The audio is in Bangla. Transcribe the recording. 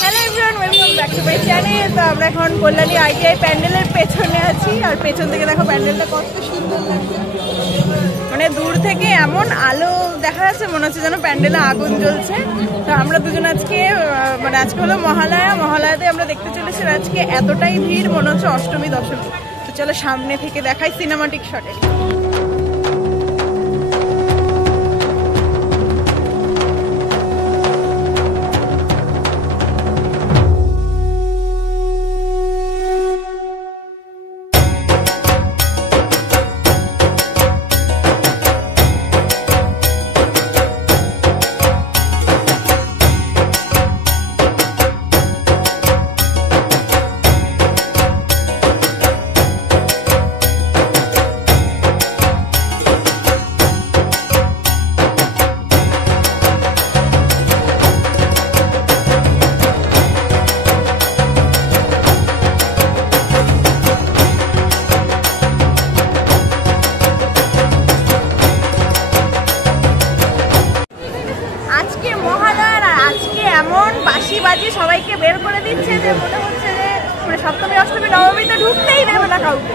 Hello everyone, welcome back to my channel. তো আমরা এখন কল্যাণী আইটিআই প্যান্ডেলের পেছনে আছি, আর পেছন থেকে দেখো প্যান্ডেলটা কত সুন্দর লাগছে। মানে দূর থেকে এমন আলো দেখা যাচ্ছে, মনে হচ্ছে যেন প্যান্ডেলে আগুন জ্বলছে। তো আমরা দুজন আজকে মানে আজকে হলো মহালয়াতে আমরা দেখতে চলেছি। আজকে এতটাই ভিড়, মনে হচ্ছে অষ্টমী দশমী। তো চলো সামনে থেকে দেখাই সিনেমাটিক শটে। এমন বাঁশি বাজিয়ে সবাইকে বের করে দিচ্ছে যে মনে হচ্ছে যে মানে সপ্তমী অষ্টমী নবমীতে ঢুকতেই দেবে না কাউকে।